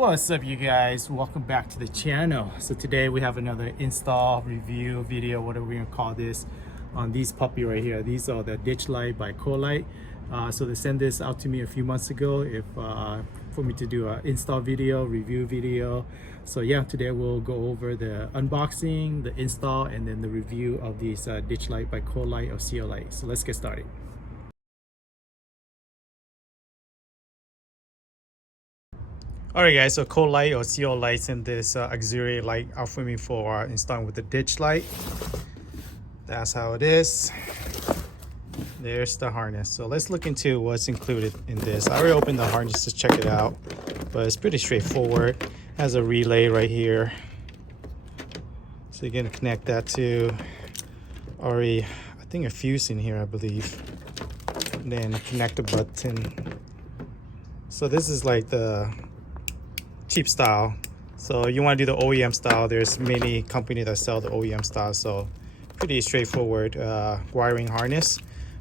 What's up, you guys? Welcome back to the channel. So today we have another install review video, whatever we're gonna call this, on these puppy right here. These are the Ditch Light by COLight. So they sent this out to me a few months ago for me to do an install video, review video. So yeah, today we'll go over the unboxing, the install, and then the review of these Ditch Light by COLight or COLight. So let's get started. Alright guys, so COLight or COLight sent this auxiliary light out for me for installing with the Ditch Light. That's how it is. There's the harness. So let's look into what's included in this. I already opened the harness to check it out, but it's pretty straightforward. It has a relay right here. So you're gonna connect that to I think a fuse in here, I believe. And then connect the button. So this is like the cheap style. So you want to do the OEM style. There's many companies that sell the OEM style, so pretty straightforward wiring harness.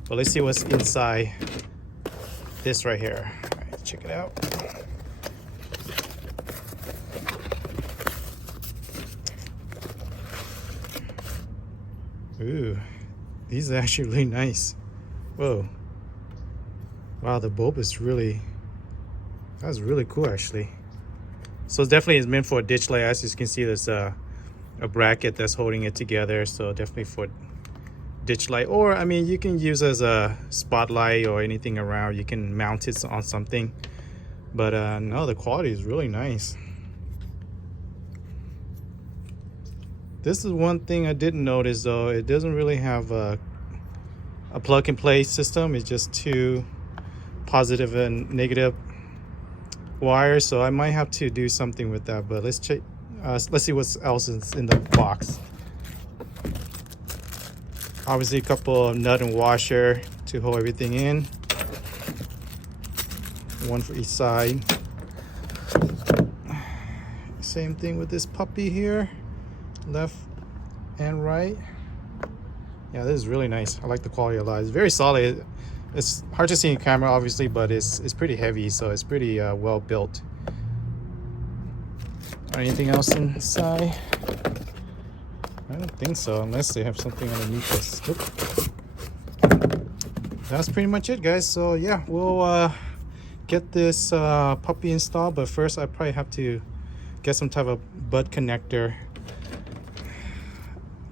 But let's see what's inside this right here. All right, check it out. Ooh, these are actually really nice. Whoa, wow, the bulb is that's really cool actually. So definitely it's meant for a ditch light. As you can see, there's a bracket that's holding it together. So definitely for ditch light, or I mean, you can use as a spotlight or anything around. You can mount it on something. But no, the quality is really nice. This is one thing I didn't notice though. It doesn't really have a plug and play system. It's just two positive and negative wires, so I might have to do something with that, but let's check. Let's see what else is in the box. Obviously a couple of nut and washer to hold everything in, one for each side. Same thing with this puppy here, left and right. Yeah, this is really nice. I like the quality of light. It's very solid. It's hard to see in camera obviously, but it's pretty heavy, so it's pretty well built. Anything else inside? I don't think so, unless they have something underneath this. That's pretty much it, guys. So yeah, we'll get this puppy installed, but first I probably have to get some type of bud connector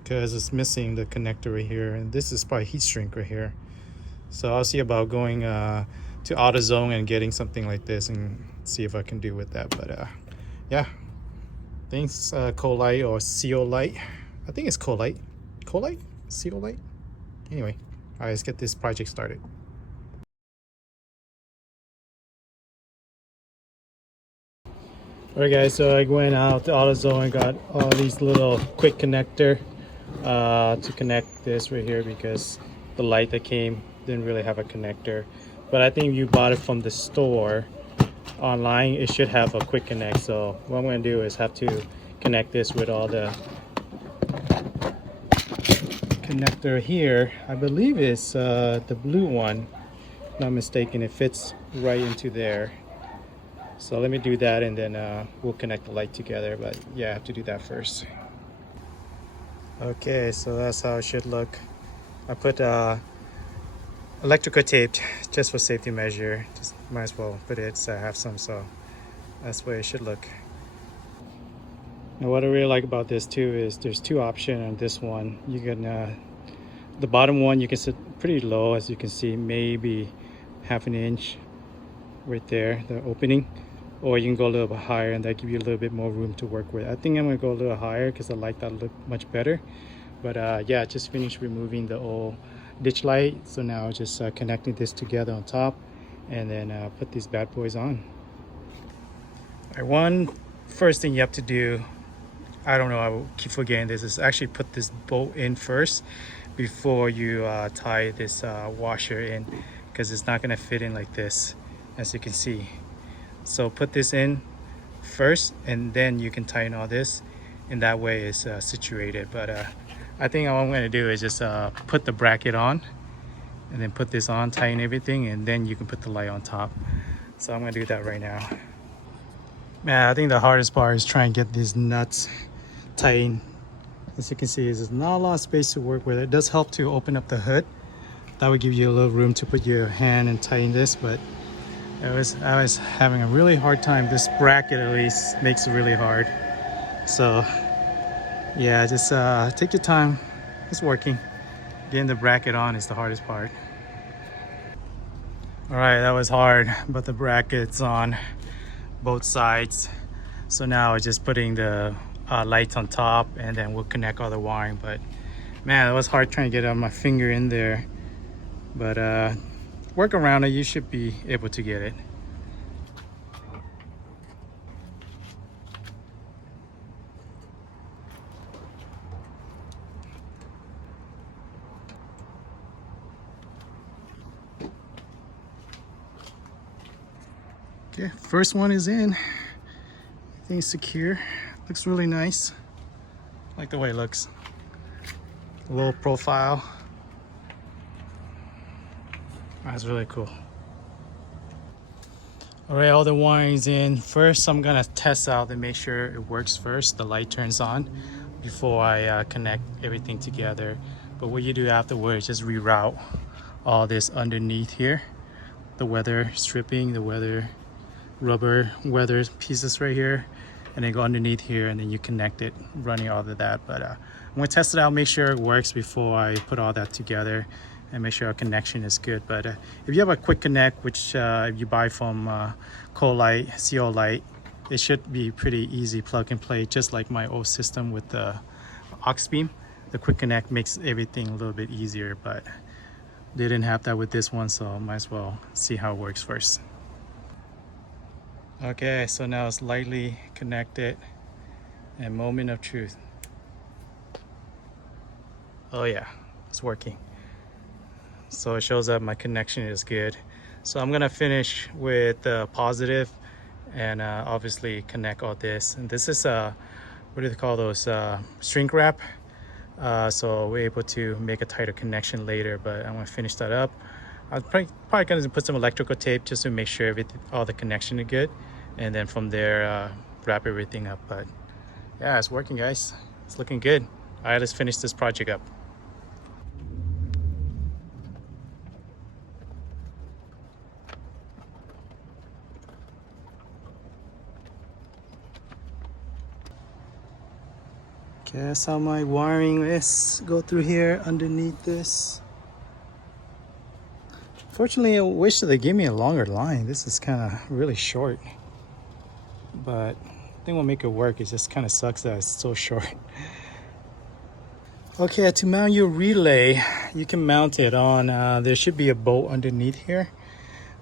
because it's missing the connector right here, and this is probably heat shrink right here. So I'll see about going to AutoZone and getting something like this and see if I can do with that. But yeah, thanks COLight or COLight. I think it's COLight. COLight? COLight? Anyway, all right, let's get this project started. All right, guys, so I went out to AutoZone and got all these little quick connector to connect this right here because the light that came didn't really have a connector. But I think you bought it from the store online, it should have a quick connect. So what I'm going to do is have to connect this with all the connector here. I believe it's the blue one, if not mistaken. It fits right into there. So let me do that, and then we'll connect the light together. But yeah, I have to do that first. Okay, so that's how it should look. I put electrical tape just for safety measure. Just might as well put it so I have some, so that's the way it should look. Now what I really like about this too is there's two options on this one. You can the bottom one you can set pretty low, as you can see, maybe half an inch right there, the opening, or you can go a little bit higher, and that gives you a little bit more room to work with. I think I'm gonna go a little higher because I like that look much better. But yeah, just finished removing the old ditch light, so now just connecting this together on top, and then put these bad boys on. All right, first thing you have to do, I don't know, I will keep forgetting this, is actually put this bolt in first before you tie this washer in, because it's not going to fit in like this, as you can see. So put this in first, and then you can tighten all this, and that way it's situated. But I think all I'm going to do is just put the bracket on, and then put this on, tighten everything, and then you can put the light on top. So I'm going to do that right now. Man, I think the hardest part is trying to get these nuts tightened. As you can see, there's not a lot of space to work with. It does help to open up the hood. That would give you a little room to put your hand and tighten this, but I was having a really hard time. This bracket at least makes it really hard. So yeah, just take your time. It's working. Getting the bracket on is the hardest part. All right, that was hard, but the bracket's on both sides. So now I'm just putting the lights on top, and then we'll connect all the wiring. But man, it was hard trying to get my finger in there. But work around it, you should be able to get it. Okay, first one is in. Everything's secure. Looks really nice. I like the way it looks. Low profile. That's really cool. All right, all the wiring's in. First, I'm gonna test out and make sure it works first. The light turns on before I connect everything together. But what you do afterwards, just reroute all this underneath here. The weather stripping, the weather rubber weather pieces right here, and then go underneath here, and then you connect it running all of that. But I'm gonna test it out, make sure it works before I put all that together, and make sure our connection is good. But if you have a quick connect, which if you buy from COLight, it should be pretty easy plug and play, just like my old system with the Auxbeam. The quick connect makes everything a little bit easier, but they didn't have that with this one, so I might as well see how it works first. Okay, so now it's lightly connected, and moment of truth. Oh yeah, it's working. So it shows that my connection is good. So I'm gonna finish with the positive, and obviously connect all this. And this is what do they call those, shrink wrap. So we're able to make a tighter connection later, but I'm gonna finish that up. I'm probably gonna put some electrical tape just to make sure all the connection is good, and then from there wrap everything up. But yeah, it's working, guys. It's looking good. All right, let's finish this project up. Okay, that's how my wiring is. Go through here underneath this. Fortunately, I wish that they gave me a longer line. This is kind of really short, but I think we'll make it work. It just kind of sucks that it's so short. Okay, to mount your relay, you can mount it on, there should be a bolt underneath here.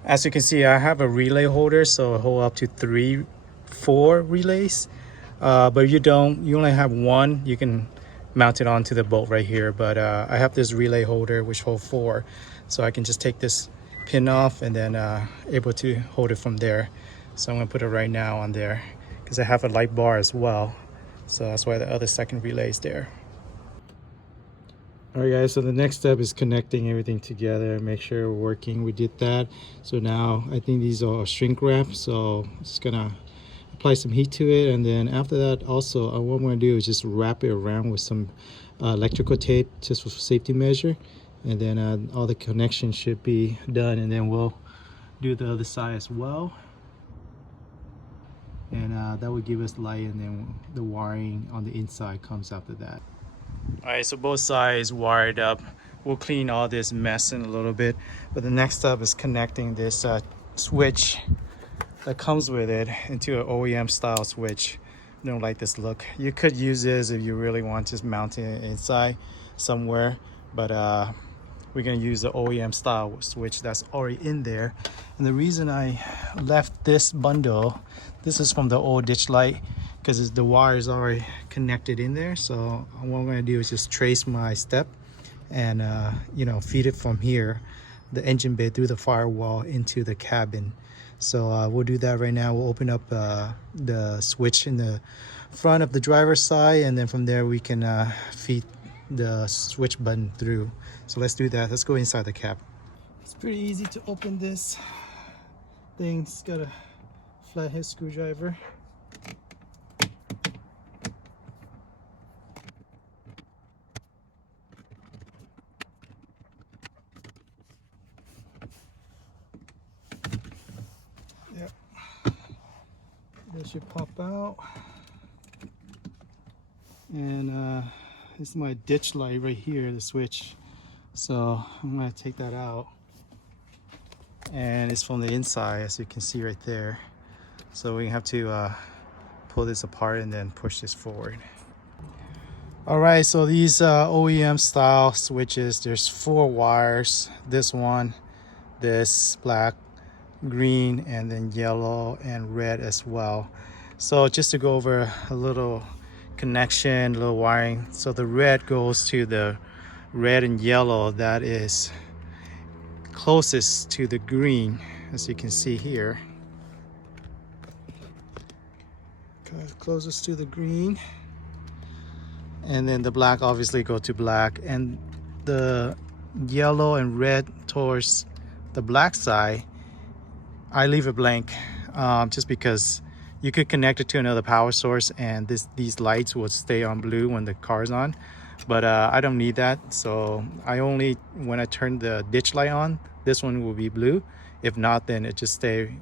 As you can see, I have a relay holder, so I hold up to 4 relays. But if you don't, you only have one, you can mount it onto the bolt right here. But I have this relay holder which holds 4, so I can just take this pin off and then able to hold it from there. So I'm gonna put it right now on there because I have a light bar as well, so that's why the other second relay is there. All right, guys, so the next step is connecting everything together, make sure we're working. We did that. So now I think these are shrink wrap, so I'm just gonna apply some heat to it, and then after that also what I'm going to do is just wrap it around with some electrical tape just for safety measure, and then all the connections should be done, and then we'll do the other side as well, and that would give us light, and then the wiring on the inside comes after that. All right, so both sides wired up. We'll clean all this mess in a little bit, but the next step is connecting this switch that comes with it into an OEM style switch. I don't like this look. You could use this if you really want, just mount it inside somewhere, but we're gonna use the OEM style switch that's already in there. And the reason I left this bundle, this is from the old ditch light, because the wire is already connected in there. So what I'm gonna do is just trace my step and feed it from here, the engine bay, through the firewall into the cabin. So we'll do that right now. We'll open up the switch in the front of the driver's side, and then from there we can feed the switch button through. So let's do that. Let's go inside the cab. It's pretty easy to open this thing. It's got a flathead screwdriver. Yep. This should pop out. And this is my ditch light right here, the switch. So I'm gonna take that out. And it's from the inside, as you can see right there. So we have to pull this apart and then push this forward. All right, so these OEM style switches, there's 4 wires. This one, this black, green, and then yellow and red as well. So just to go over a little connection, a little wiring. So the red goes to the red and yellow that is closest to the green, as you can see here. Closest to the green. And then the black obviously go to black, and the yellow and red towards the black side, I leave it blank, just because you could connect it to another power source and these lights will stay on blue when the car's on. But I don't need that, so when I turn the ditch light on, this one will be blue. If not, then it just stay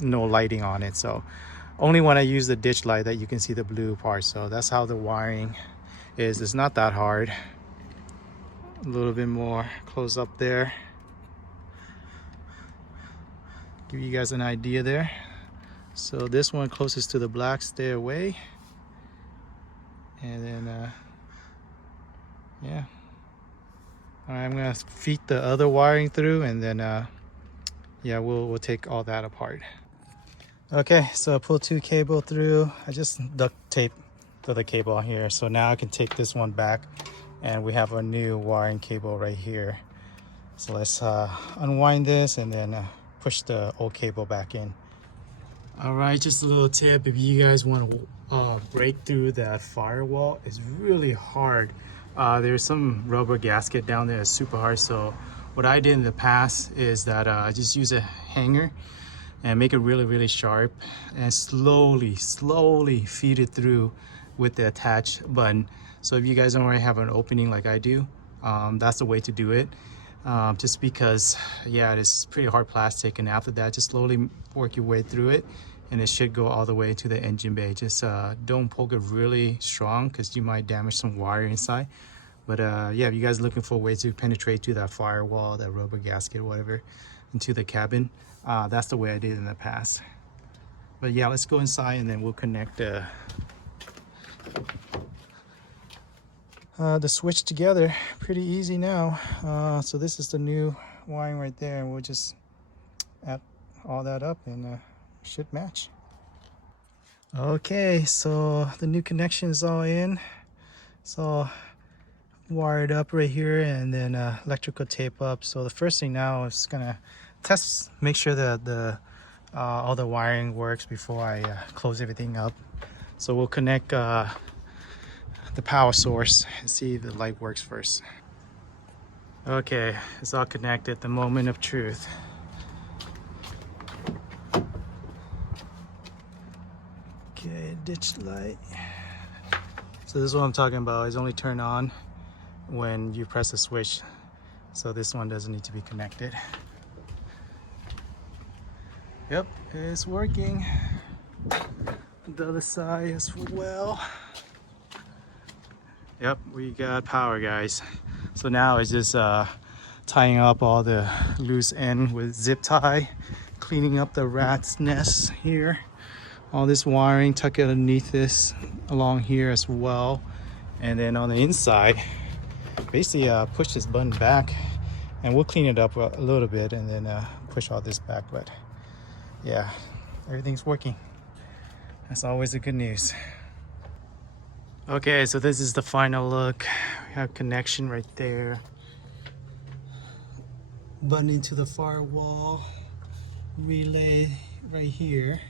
no lighting on it. So only when I use the ditch light that you can see the blue part. So that's how the wiring is. It's not that hard. A little bit more close up there. Give you guys an idea there. So this one closest to the black, stay away. And then yeah. All right, I'm gonna feed the other wiring through, and then yeah, we'll take all that apart. Okay, so I pulled 2 cable through. I just duct tape the other cable on here. So now I can take this one back, and we have a new wiring cable right here. So let's unwind this and then push the old cable back in. All right, just a little tip. If you guys want to break through that firewall, it's really hard. There's some rubber gasket down there that's super hard. So what I did in the past is that I just use a hanger and make it really sharp, and slowly feed it through with the attach button. So if you guys don't already have an opening like I do, that's the way to do it. Just because, yeah, it's pretty hard plastic, and after that, just slowly work your way through it, and it should go all the way to the engine bay. Just don't poke it really strong, because you might damage some wire inside. But yeah, if you guys are looking for a way to penetrate to that firewall, that rubber gasket, whatever, into the cabin, that's the way I did in the past. But yeah, let's go inside and then we'll connect the switch together. Pretty easy now. So this is the new wiring right there, and we'll just add all that up and should match. Okay, so the new connection is all in. It's all wired up right here, and then electrical tape up. So the first thing now is gonna test, make sure that all the wiring works before I close everything up. So we'll connect the power source and see if the light works first. Okay, it's all connected. The moment of truth. Okay, ditch light. So this is what I'm talking about. It's only turned on when you press the switch. So this one doesn't need to be connected. Yep, it's working. The other side as well. Yep, we got power, guys. So now it's just tying up all the loose end with zip tie, cleaning up the rat's nest here. All this wiring, tuck it underneath this along here as well. And then on the inside, basically push this button back, and we'll clean it up a little bit and then push all this back. But yeah, everything's working. That's always the good news. Okay, so this is the final look. We have connection right there. Button into the firewall. Relay right here.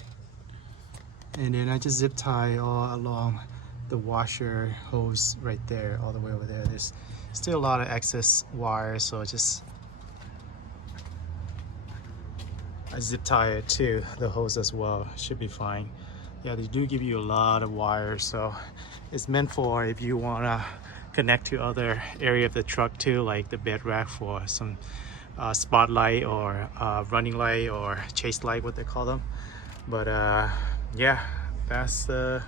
And then I just zip tie all along the washer hose right there, all the way over there. There's still a lot of excess wire, so I zip tie it to the hose as well. Should be fine. Yeah, they do give you a lot of wires, so it's meant for if you want to connect to other area of the truck too, like the bed rack for some spotlight or running light or chase light, what they call them. But yeah, that's the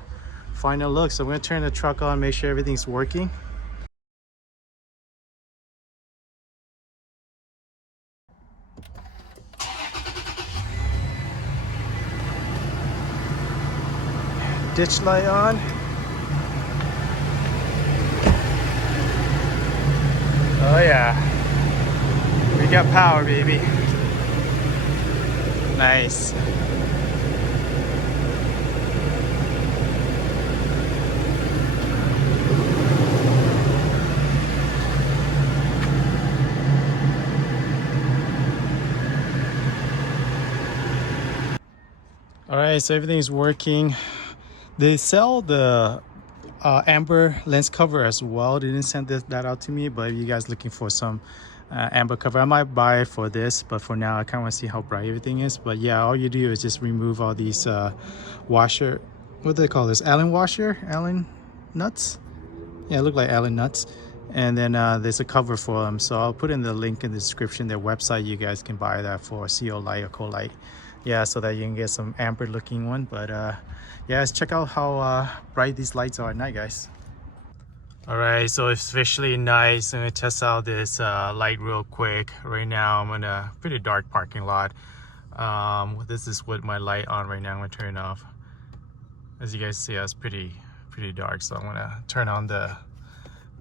final look. So I'm gonna turn the truck on, make sure everything's working. Ditch light on. Oh yeah, we got power, baby. Nice. All right, so everything's working. They sell the amber lens cover as well. They didn't send that out to me, but if you guys looking for some amber cover, I might buy it for this, but for now I kind of want to see how bright everything is. But yeah, all you do is just remove all these washer, what do they call this, Allen washer, Allen nuts. Yeah, it look like Allen nuts. And then there's a cover for them, so I'll put in the link in the description, their website. You guys can buy that for COLight or COLight, yeah, so that you can get some amber looking one. But yeah, let's check out how bright these lights are at night, guys. All right, so it's officially nice. I'm gonna test out this light real quick. Right now I'm in a pretty dark parking lot. This is with my light on right now. I'm gonna turn it off. As you guys see, it's pretty dark, so I'm gonna turn on the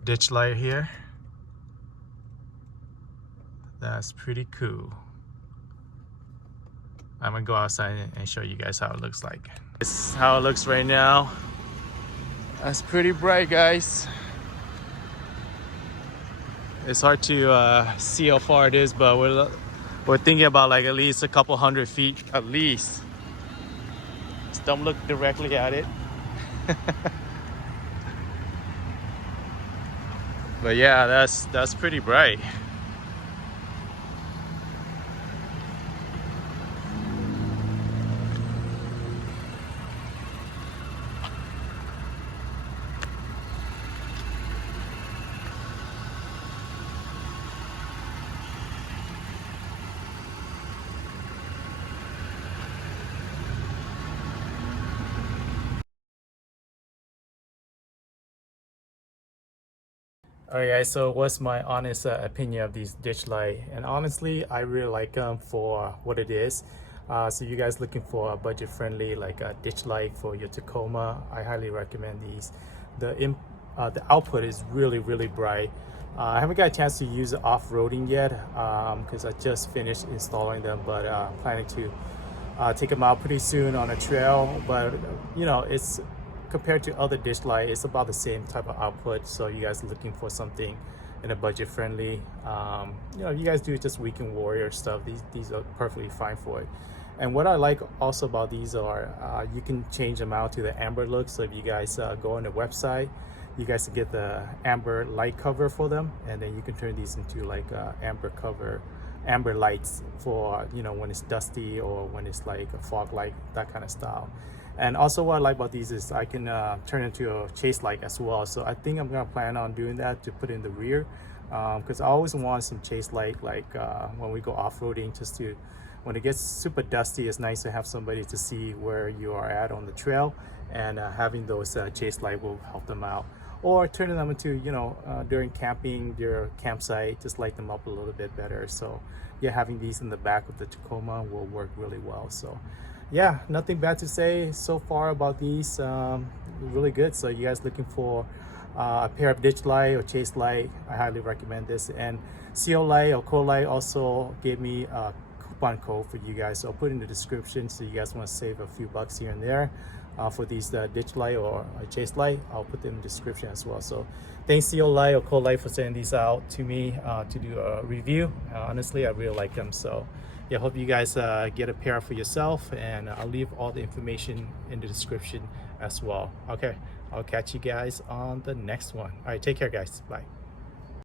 ditch light here. That's pretty cool. I'm gonna go outside and show you guys how it looks like. This is how it looks right now. That's pretty bright, guys. It's hard to see how far it is, but we're thinking about like at least a couple 100 feet at least. Just don't look directly at it. But yeah, that's pretty bright. Alright guys, so what's my honest opinion of these ditch light? And honestly, I really like them for what it is. So you guys looking for a budget friendly like a ditch light for your Tacoma, I highly recommend these. The output is really bright. I haven't got a chance to use it off-roading yet because I just finished installing them, but planning to take them out pretty soon on a trail. But you know, it's compared to other dish light, it's about the same type of output. So you guys are looking for something in a budget friendly, you know, you guys do just weekend warrior stuff, these are perfectly fine for it. And what I like also about these are you can change them out to the amber look. So if you guys go on the website, you guys can get the amber light cover for them, and then you can turn these into like amber lights for, you know, when it's dusty or when it's like a fog light, that kind of style. And also what I like about these is I can turn into a chase light as well. So I think I'm gonna plan on doing that to put in the rear, because I always want some chase light, like when we go off-roading, just to, when it gets super dusty, it's nice to have somebody to see where you are at on the trail, and having those chase light will help them out. Or turning them into, you know, during camping, your campsite, just light them up a little bit better. So yeah, having these in the back of the Tacoma will work really well. So yeah, nothing bad to say so far about these. Really good. So you guys looking for a pair of ditch light or chase light, I highly recommend this. And COLight or COLight also gave me a coupon code for you guys, so I'll put in the description. So you guys want to save a few bucks here and there for these ditch light or chase light, I'll put them in the description as well. So thanks COLight or COLight for sending these out to me to do a review. Honestly, I really like them. So yeah, hope you guys get a pair for yourself, and I'll leave all the information in the description as well. Okay, I'll catch you guys on the next one. All right, take care guys, bye.